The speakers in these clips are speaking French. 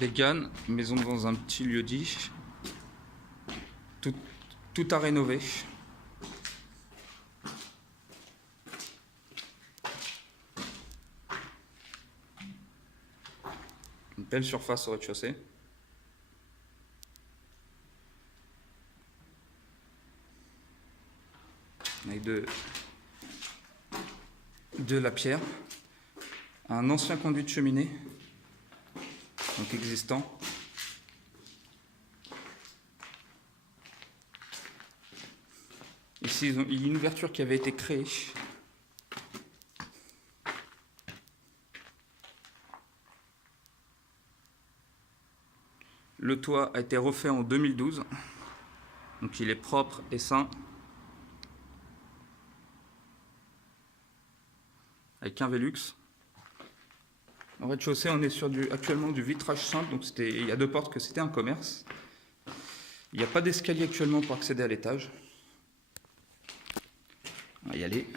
Bégane, maison dans un petit lieu dit. Tout à rénover. Une belle surface au rez-de-chaussée. Avec de la pierre. Un ancien conduit de cheminée, donc existant. Ici, il y a une ouverture qui avait été créée. Le toit a été refait en 2012, donc il est propre et sain. Avec un Velux. Au rez-de-chaussée, on est sur actuellement du vitrage simple, donc il y a 2 portes que c'était un commerce. Il n'y a pas d'escalier actuellement pour accéder à l'étage. On va y aller.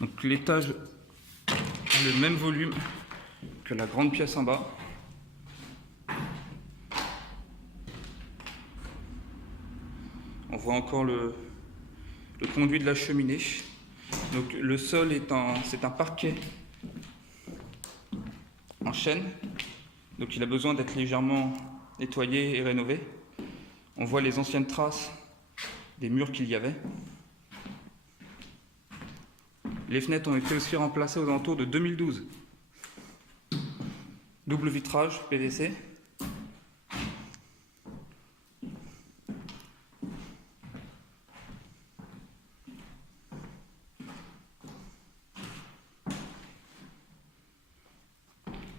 Donc l'étage a le même volume que la grande pièce en bas. On voit encore le conduit de la cheminée. Donc le sol c'est un parquet en chêne. Donc il a besoin d'être légèrement nettoyé et rénové. On voit les anciennes traces des murs qu'il y avait. Les fenêtres ont été aussi remplacées aux alentours de 2012. Double vitrage PVC.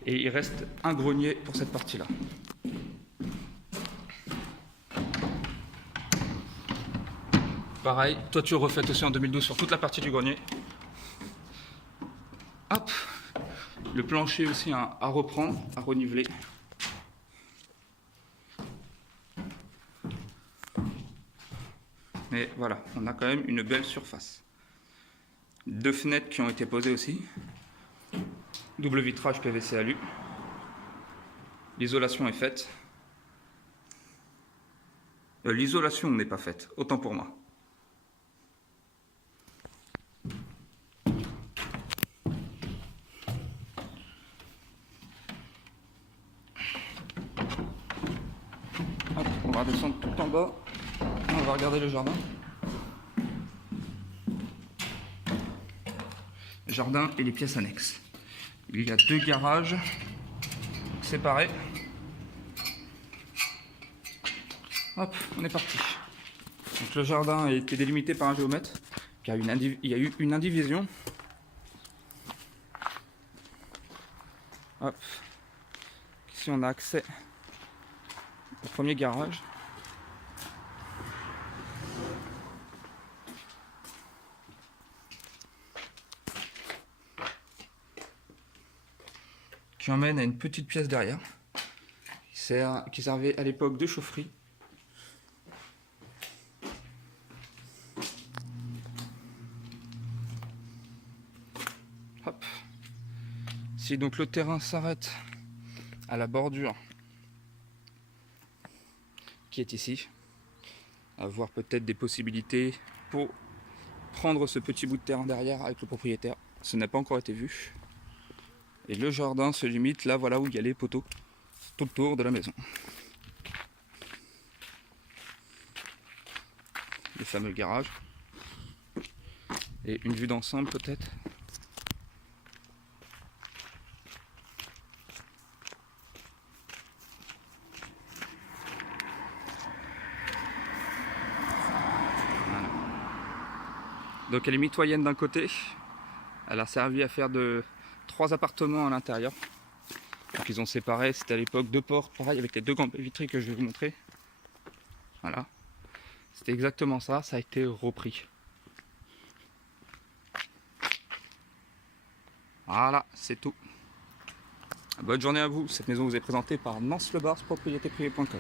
Et il reste un grenier pour cette partie-là. Pareil, toiture refaite aussi en 2012 sur toute la partie du grenier. Hop, le plancher aussi à reprendre, à reniveler. Mais voilà, on a quand même une belle surface. 2 fenêtres qui ont été posées aussi. Double vitrage PVC alu. L'isolation est faite. L'isolation n'est pas faite, autant pour moi. Hop, on va descendre tout en bas. On va regarder le jardin. Jardin et les pièces annexes. Il y a 2 garages séparés. Hop, on est parti. Donc le jardin a été délimité par un géomètre, car il y a eu une indivision. Hop. Ici on a accès au premier garage. Qui emmène à une petite pièce derrière, qui servait à l'époque de chaufferie. Hop. Si donc le terrain s'arrête à la bordure qui est ici, à voir peut-être des possibilités pour prendre ce petit bout de terrain derrière avec le propriétaire. Ce n'a pas encore été vu. Et le jardin se limite là, voilà où il y a les poteaux tout le tour de la maison. Le fameux garage. Et une vue d'ensemble peut-être. Voilà. Donc elle est mitoyenne d'un côté. Elle a servi à faire 3 appartements à l'intérieur. Donc ils ont séparé, c'était à l'époque 2 portes, pareil avec les 2 grandes vitrées que je vais vous montrer. Voilà. C'était exactement ça, ça a été repris. Voilà, c'est tout. Bonne journée à vous. Cette maison vous est présentée par Nance Le Bars, propriétéprivée.com.